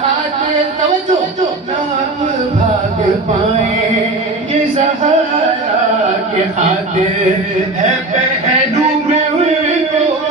خاطر توجہ نام بھاگ پائیں یہ زہرا کے خاطر ہے پہلو میں ان کو